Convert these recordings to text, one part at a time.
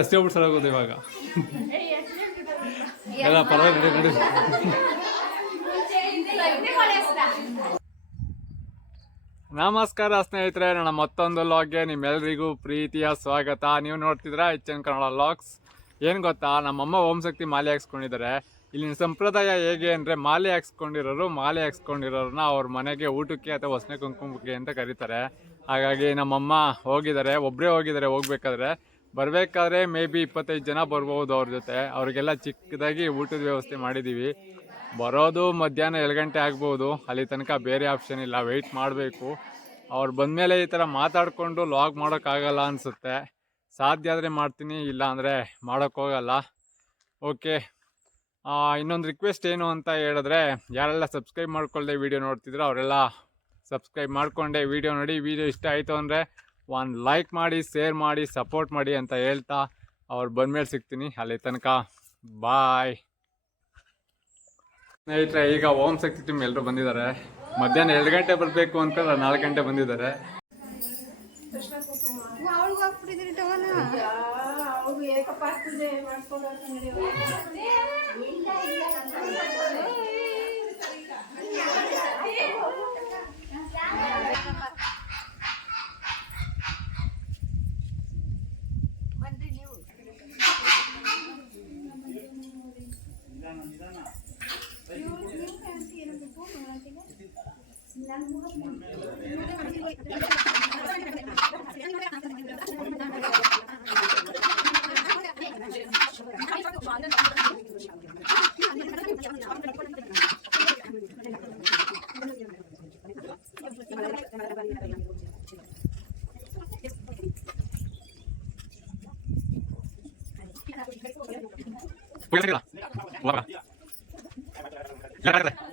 ಎಷ್ಟೇ ಬಿಡ್ಸೋದು ಇವಾಗ. ಎಲ್ಲ ಪರವಾಗಿಲ್ಲ ನಮಸ್ಕಾರ ಸ್ನೇಹಿತರೆ, ನನ್ನ ಮತ್ತೊಂದು ಲಾಗ್ಗೆ ನಿಮ್ಮೆಲ್ಲರಿಗೂ ಪ್ರೀತಿಯ ಸ್ವಾಗತ. ನೀವು ನೋಡ್ತಿದ್ರ ಹೆಚ್ಚಿನ ಕನ್ನಡ ಲಾಗ್ಸ್ ಏನು ಗೊತ್ತಾ, ನಮ್ಮಮ್ಮ ಓಂ ಶಕ್ತಿ ಮಾಲೆ ಹಾಕ್ಸ್ಕೊಂಡಿದ್ದಾರೆ. ಇಲ್ಲಿನ ಸಂಪ್ರದಾಯ ಹೇಗೆ ಅಂದರೆ, ಮಾಲೆ ಹಾಕ್ಸ್ಕೊಂಡಿರೋರು ಮಾಲೆ ಹಾಕ್ಸ್ಕೊಂಡಿರೋರನ್ನ ಅವ್ರ ಮನೆಗೆ ಊಟಕ್ಕೆ ಅಥವಾ ಹೊಸನೆ ಕುಂಕುಮಕ್ಕೆ ಅಂತ ಕರೀತಾರೆ. ಹಾಗಾಗಿ ನಮ್ಮಮ್ಮ ಹೋಗಿದ್ದಾರೆ ಒಬ್ಬರೇ ಹೋಗಿದ್ದಾರೆ, ಹೋಗ್ಬೇಕಾದ್ರೆ. ಬರಬೇಕಾದ್ರೆ ಮೇ ಬಿ ಇಪ್ಪತ್ತೈದು ಜನ ಬರ್ಬೋದು ಅವ್ರ ಜೊತೆ. ಅವ್ರಿಗೆಲ್ಲ ಚಿಕ್ಕದಾಗಿ ಊಟದ ವ್ಯವಸ್ಥೆ ಮಾಡಿದ್ದೀವಿ ಬರೋದು ಮಧ್ಯಾಹ್ನ ಎರಡು ಗಂಟೆ ಆಗ್ಬೋದು. ಅಲ್ಲಿ ತನಕ ಬೇರೆ ಆಪ್ಷನ್ ಇಲ್ಲ. ವೆಯ್ಟ್ ಮಾಡಬೇಕು. ಅವ್ರು ಬಂದಮೇಲೆ ಈ ಥರ ಮಾತಾಡಿಕೊಂಡು ಲಾಗ್ ಮಾಡೋಕ್ಕಾಗಲ್ಲ ಅನಿಸುತ್ತೆ. ಸಾಧ್ಯ ಆದರೆ ಮಾಡ್ತೀನಿ, ಇಲ್ಲ ಅಂದರೆ ಮಾಡೋಕ್ಕೋಗಲ್ಲ ಓಕೆ ಇನ್ನೊಂದು ರಿಕ್ವೆಸ್ಟ್ ಏನು ಅಂತ ಹೇಳಿದ್ರೆ, ಯಾರೆಲ್ಲ ಸಬ್ಸ್ಕ್ರೈಬ್ ಮಾಡ್ಕೊಳ್ಳದೆ ವೀಡಿಯೋ ನೋಡ್ತಿದ್ರು ಅವರೆಲ್ಲ ಸಬ್ಸ್ಕ್ರೈಬ್ ಮಾಡಿಕೊಂಡೆ. ವೀಡಿಯೋ ನೋಡಿ ವೀಡಿಯೋ ಇಷ್ಟ ಆಯಿತು ಅಂದರೆ ಒಂದು ಲೈಕ್ ಮಾಡಿ ಶೇರ್ ಮಾಡಿ ಸಪೋರ್ಟ್ ಮಾಡಿ ಅಂತ ಹೇಳ್ತಾ ಅವ್ರು ಬಂದಮೇಲೆ ಸಿಗ್ತೀನಿ ಅಲ್ಲಿ ತನಕ ಬಾಯ್ ಸ್ನೇಹಿತರೆ ಈಗ ಓಂ ಶಕ್ತಿ ಟೀಮ್ ಎಲ್ಲರೂ ಬಂದಿದ್ದಾರೆ ಮಧ್ಯಾಹ್ನ ಎರಡು ಗಂಟೆ ಬರಬೇಕು ಅನ್ಕೊಂಡ್ರೆ ನಾಲ್ಕು ಗಂಟೆ ಬಂದಿದ್ದಾರೆ 不要再这个了五万吧来来来来。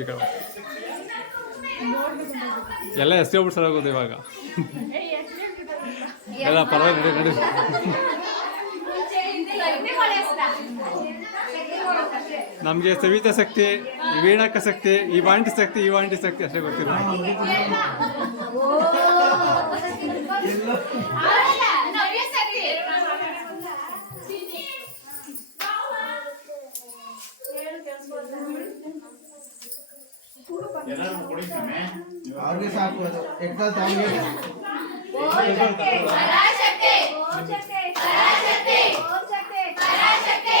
ಈಗ. ಎಲ್ಲ ಎಷ್ಟೇ ಆಗೋದು ಇವಾಗ. ಎಲ್ಲ ಪರವಾಗಿಲ್ಲ ನೋಡಿ ನಮಗೆ ಸವಿತಾ ಶಕ್ತಿ ವೀಣಕ್ಕ ವೀಣಾಕ ಶಕ್ತಿ ಈ ವಾಂಟಿ ಶಕ್ತಿ ಈ ವಾಂಟಿ ಶಕ್ತಿ ಅಷ್ಟೇ ಗೊತ್ತಿಲ್ಲ. ಅವ್ರಿಗೆ ಸಾಕು ಅದು ಎಕ್ದಲ್ ತಾವಿಗೆ ಓಂ ಶಕ್ತಿ ಪರಾಶಕ್ತಿ ಓಂ ಶಕ್ತಿ ಪರಾಶಕ್ತಿ ಪರಾಶಕ್ತಿ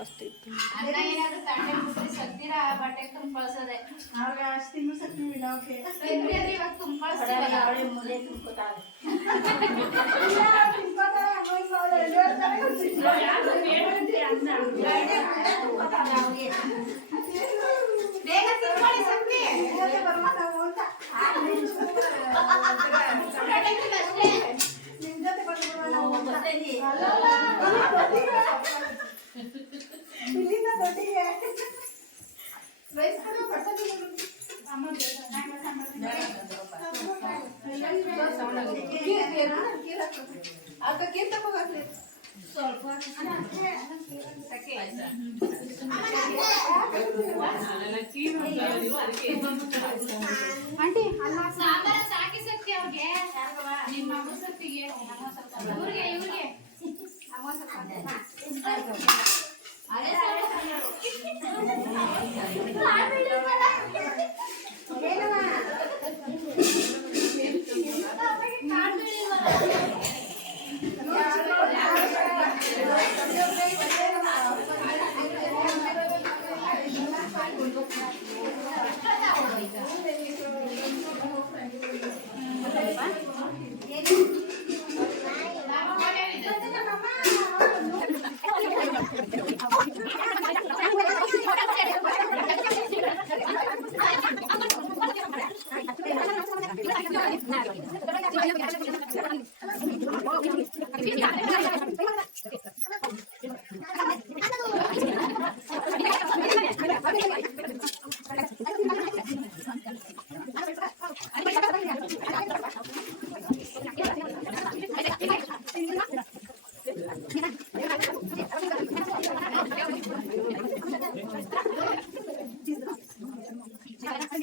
ಅಷ್ಟೇ ಬಟ್ಟೆ ತುಂಬಿಸೋದೆ ಅವ್ರಿಗೆ ಅಷ್ಟು ತಿನ್ನು ಸತ್ತಿ ಇಲ್ಲ ಅವ್ಕೆ. ತಿಂದ್ರಿ ಅಂದ್ರೆ ಇವಾಗ ತುಂಬಿಸ್ತೀವಲ್ಲ ಅವಳೆ ಮುಲೆ ತುಂಬ್ಕೊತಾಳೆ. ಬೇಗ ತಿನ್ಕೊಳ್ಳಿ ಸತ್ತಿ ನಿಮ್ ಜೊತೆ. ಅಲ್ಲಲ್ಲ, ದೊಡ್ಡಿಗೆ. ಇಲ್ಲಿಂದ ದೊಡ್ಡಿಗೆ. ಆಂಟಿ ಅಲ್ಲ ಸಾಂಬಾರ ಸಾಕಿ ಸತ್ತಿ ಅವ್ರಿಗೆ ನಿಮ್ಮ ಮಗು ಸತ್ತಿಗೆ ಇವ್ರಿಗೆ ಇವ್ರಿಗೆ ಅದೇ Thank Yeah.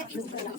十五岁了